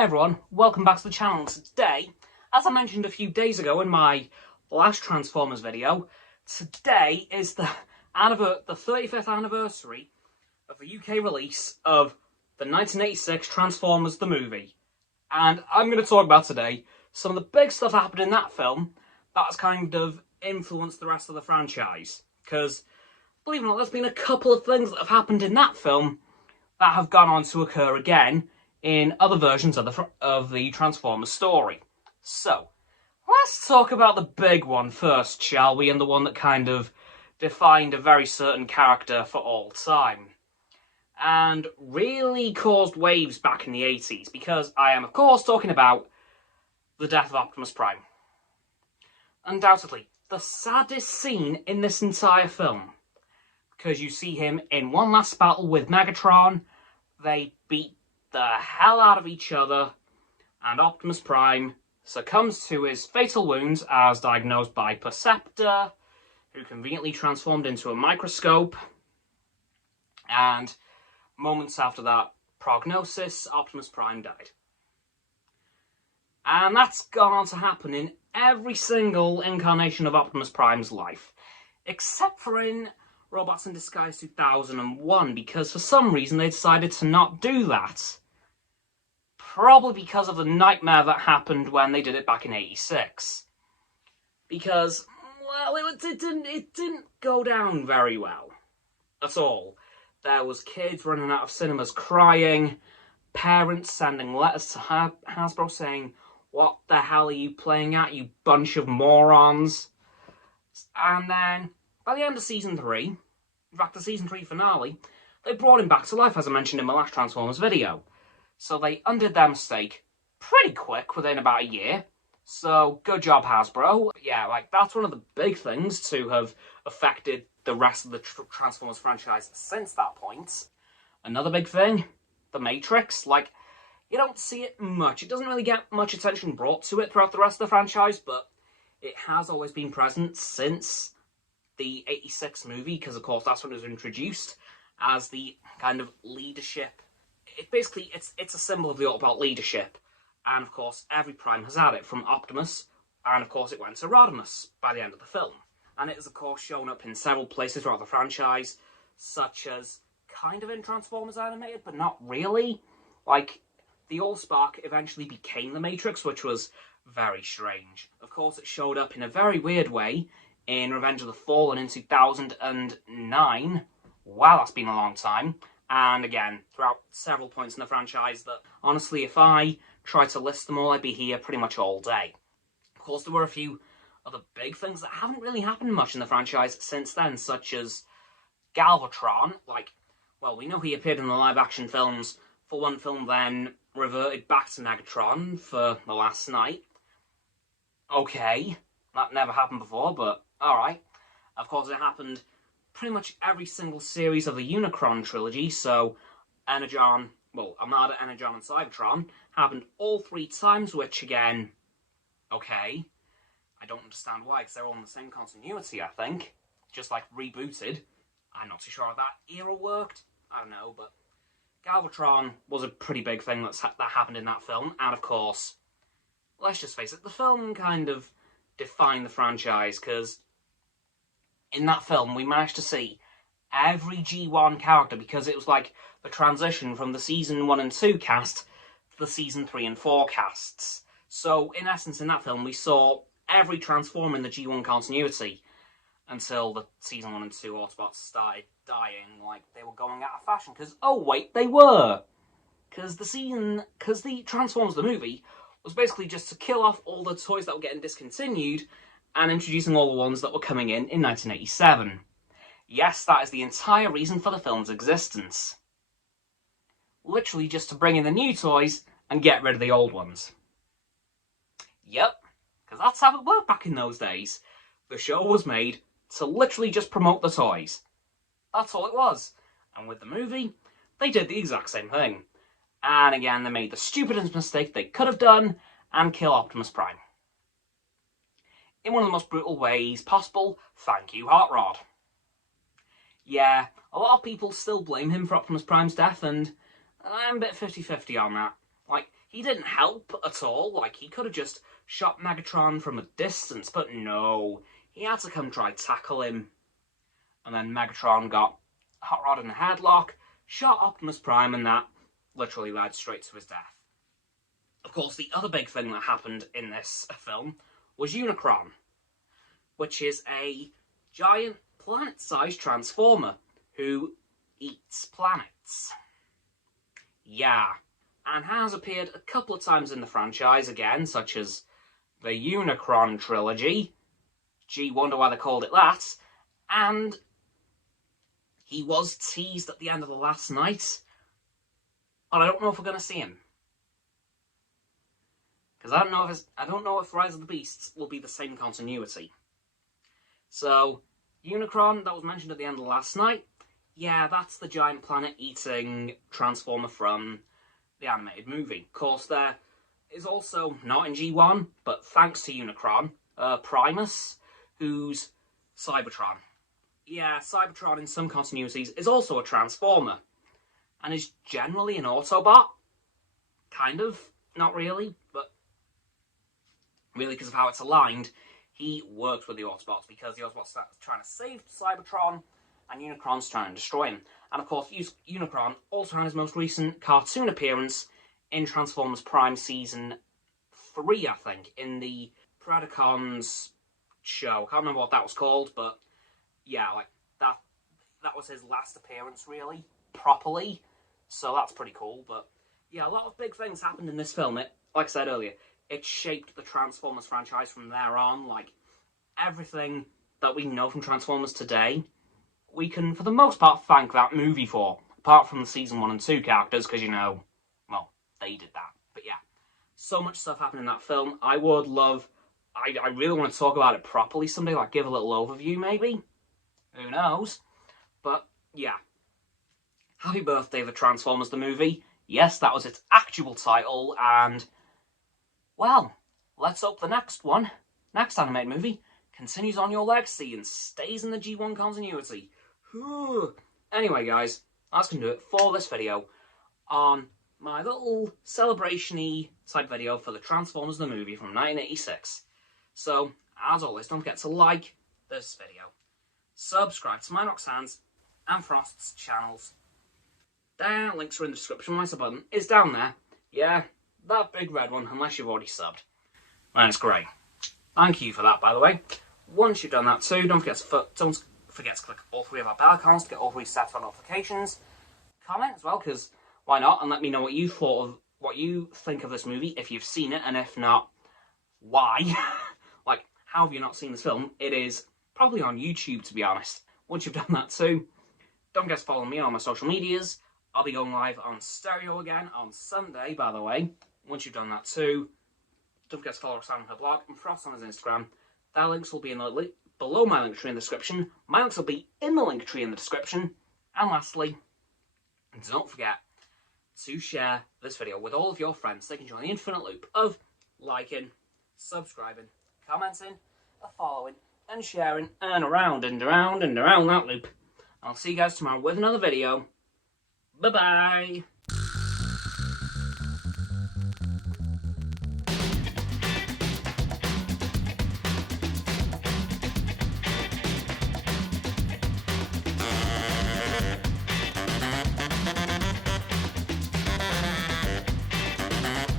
Hey everyone, welcome back to the channel. So today, as I mentioned a few days ago in my last Transformers video, today is the 35th anniversary of the UK release of the 1986 Transformers the movie. And I'm going to talk about today some of the big stuff that happened in that film that has kind of influenced the rest of the franchise. Because, believe it or not, there's been a couple of things that have happened in that film that have gone on to occur again in other versions of the Transformers story. So, let's talk about the big one first, shall we? And the one that kind of defined a very certain character for all time. And really caused waves back in the 80s, because I am, of course, talking about the death of Optimus Prime. Undoubtedly, the saddest scene in this entire film. Because you see him in one last battle with Megatron, they beat the hell out of each other, and Optimus Prime succumbs to his fatal wounds as diagnosed by Perceptor, who conveniently transformed into a microscope, and moments after that prognosis, Optimus Prime died. And that's gone on to happen in every single incarnation of Optimus Prime's life, except for in Robots in Disguise 2001, because for some reason they decided to not do that. Probably because of the nightmare that happened when they did it back in 86. Because, well, it didn't go down very well. At all. There was kids running out of cinemas crying, parents sending letters to Hasbro saying, "What the hell are you playing at, you bunch of morons?" And then, by the end of Season 3, in fact the Season 3 finale, they brought him back to life, as I mentioned in my last Transformers video. So they undid their mistake pretty quick, within about a year. So, good job, Hasbro. Yeah, that's one of the big things to have affected the rest of the Transformers franchise since that point. Another big thing, The Matrix. You don't see it much. It doesn't really get much attention brought to it throughout the rest of the franchise, but it has always been present since the 86 movie, because of course that's when it was introduced as the kind of leadership. It's a symbol of the Autobot leadership, and of course every Prime has had it, from Optimus, and of course it went to Rodimus by the end of the film. And it has of course shown up in several places throughout the franchise, such as kind of in Transformers Animated, but not really. The Allspark eventually became the Matrix, which was very strange. Of course it showed up in a very weird way in Revenge of the Fallen in 2009. Wow, that's been a long time. And again, throughout several points in the franchise that, honestly, if I tried to list them all, I'd be here pretty much all day. Of course, there were a few other big things that haven't really happened much in the franchise since then, such as Galvatron. We know he appeared in the live-action films for one film, then reverted back to Megatron for The Last Knight. Okay, that never happened before, but alright. Of course, it happened pretty much every single series of the Unicron trilogy, so Armada, Energon, and Cybertron happened all 3 times, which again, okay, I don't understand why, because they're all in the same continuity, I think, just rebooted. I'm not too sure how that era worked, I don't know, but Galvatron was a pretty big thing that happened in that film, and of course, let's just face it, the film kind of defined the franchise, because in that film, we managed to see every G1 character, because it was the transition from the Season 1 and 2 cast to the Season 3 and 4 casts. So, in essence, in that film, we saw every Transformer in the G1 continuity, until the Season 1 and 2 Autobots started dying they were going out of fashion. Because, oh wait, they were! Because the Transformers the movie was basically just to kill off all the toys that were getting discontinued, and introducing all the ones that were coming in 1987. Yes, that is the entire reason for the film's existence. Literally just to bring in the new toys and get rid of the old ones. Yep, because that's how it worked back in those days. The show was made to literally just promote the toys. That's all it was. And with the movie, they did the exact same thing. And again, they made the stupidest mistake they could have done and kill Optimus Prime. In one of the most brutal ways possible. Thank you, Hot Rod. Yeah, a lot of people still blame him for Optimus Prime's death, and I'm a bit 50-50 on that. he didn't help at all. Like, he could have just shot Megatron from a distance, but no. He had to come try tackle him. And then Megatron got Hot Rod in a headlock, shot Optimus Prime, and that literally led straight to his death. Of course, the other big thing that happened in this film was Unicron, which is a giant planet-sized transformer who eats planets. Yeah, and has appeared a couple of times in the franchise again, such as the Unicron trilogy. Gee, wonder why they called it that. And he was teased at the end of the last night, but I don't know if we're going to see him. Because I don't know if Rise of the Beasts will be the same continuity. So, Unicron, that was mentioned at the end of last night. Yeah, that's the giant planet-eating transformer from the animated movie. Of course, there is also, not in G1, but thanks to Unicron, Primus, who's Cybertron. Yeah, Cybertron in some continuities is also a transformer, and is generally an Autobot. Kind of, not really, but really because of how it's aligned, he works with the Autobots, because the Autobots are trying to save Cybertron, and Unicron's trying to destroy him. And of course, Unicron also had his most recent cartoon appearance in Transformers Prime Season 3, I think, in the Predacons show. I can't remember what that was called, but yeah, like, that was his last appearance, really, properly. So that's pretty cool, but yeah, a lot of big things happened in this film. Like I said earlier, it shaped the Transformers franchise from there on. Like, everything that we know from Transformers today, we can, for the most part, thank that movie for. Apart from the Season 1 and 2 characters, because, you know, well, they did that. But yeah, so much stuff happened in that film. I would love... I really want to talk about it properly someday, like give a little overview, maybe. Who knows? But, yeah. Happy Birthday, The Transformers, the movie. Yes, that was its actual title, and... well, let's hope the next animated movie, continues on your legacy and stays in the G1 continuity. Anyway, guys, that's going to do it for this video on my little celebration-y type video for the Transformers the movie from 1986. So, as always, don't forget to like this video, subscribe to my Roxanne's and Frost's channels. Their links are in the description. My sub button is down there. Yeah, that big red one, unless you've already subbed. And it's great. Thank you for that, by the way. Once you've done that too, don't forget to click all three of our bell icons to get all three set for notifications. Comment as well, because why not? And let me know what you think of this movie, if you've seen it, and if not, why? Like, how have you not seen this film? It is probably on YouTube, to be honest. Once you've done that too, don't forget to follow me on my social medias. I'll be going live on Stereo again on Sunday, by the way. Once you've done that too, don't forget to follow Roxanne on her blog and Frost on his Instagram. Their links will be in the below my link tree in the description. My links will be in the link tree in the description. And lastly, don't forget to share this video with all of your friends so they can join the infinite loop of liking, subscribing, commenting, following, and sharing, and around and around and around that loop. I'll see you guys tomorrow with another video. Bye-bye!